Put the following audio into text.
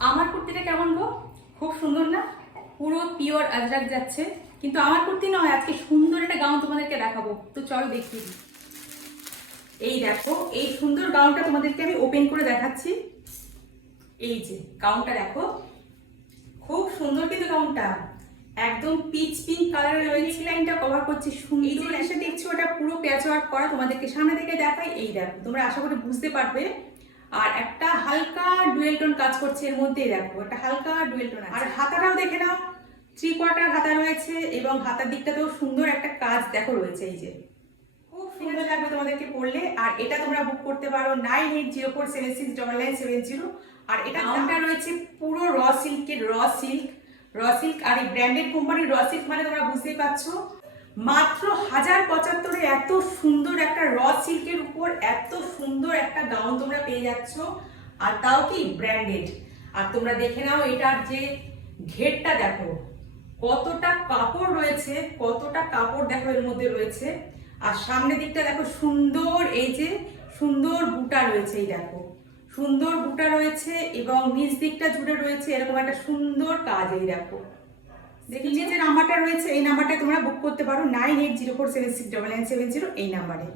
আমার কুর্তিটা কেমন গো? খুব সুন্দর না? পুরো পিওর আজরাক যাচ্ছে। কিন্তু আমার কুর্তি নয়, আজকে সুন্দর একটা গাউন তোমাদেরকে দেখাবো। তো চলো দেখিয়ে দিই। এই দেখো, এই সুন্দর গাউনটা তোমাদেরকে আমি ওপেন করে দেখাচ্ছি। এই যে গাউনটা দেখো, খুব সুন্দর কিন্তু গাউনটা একদম পিচ পিঙ্ক কালারের রয়েছে। লাইনটা কভার করছি সুন্দর। এই যে লাইনটা দেখছো ওটা পুরো প্যাচ ওয়ার্ক করা। তোমাদেরকে সামনে থেকে দেখাই। এই দেখো, তোমরা আশা করি বুঝতে পারবে। আর একটা হালকা ডুয়েল টোন কাজ করছে এর মধ্যেই, দেখো একটা হালকা ডুয়েল টোন। আর হাতাটাও দেখে নাও, 3/4 হাতা রয়েছে এবং হাতার দিকটাতেও সুন্দর একটা কাজ দেখো রয়েছে। এই যে খুব সুন্দর লাগবে তোমাদেরকে পরলে। আর এটা তোমরা বুক করতে পারো 9804769970। আর এটা দামটা রয়েছে পুরো র সিল্কের, র সিল্ক। আর এই ব্র্যান্ডেড কোম্পানির র সিল্ক মানে তোমরা বুঝতেই পারছো। মাত্র 1075-এ এত সুন্দর একটা র সিল্কের উপর এত সুন্দর একটা গাউন তোমরা পেয়ে যাচ্ছ, আর তাও কি ব্র্যান্ডেড। আর তোমরা দেখে নাও এটার যে ঘেরটা দেখো, কতটা কাপড় রয়েছে, কতটা কাপড় দেখো এর মধ্যে রয়েছে। আর সামনের দিকটা দেখো সুন্দর, এই যে সুন্দর বুটা রয়েছে। এই দেখো সুন্দর বুটা রয়েছে এবং নিচ দিকটা জুড়ে রয়েছে এরকম একটা সুন্দর কাজ। এই দেখো, দেখি যে নাম্বারটা রয়েছে, এই নাম্বারটা তোমরা বুক করতে পারো 9804769970 এই নাম্বারে।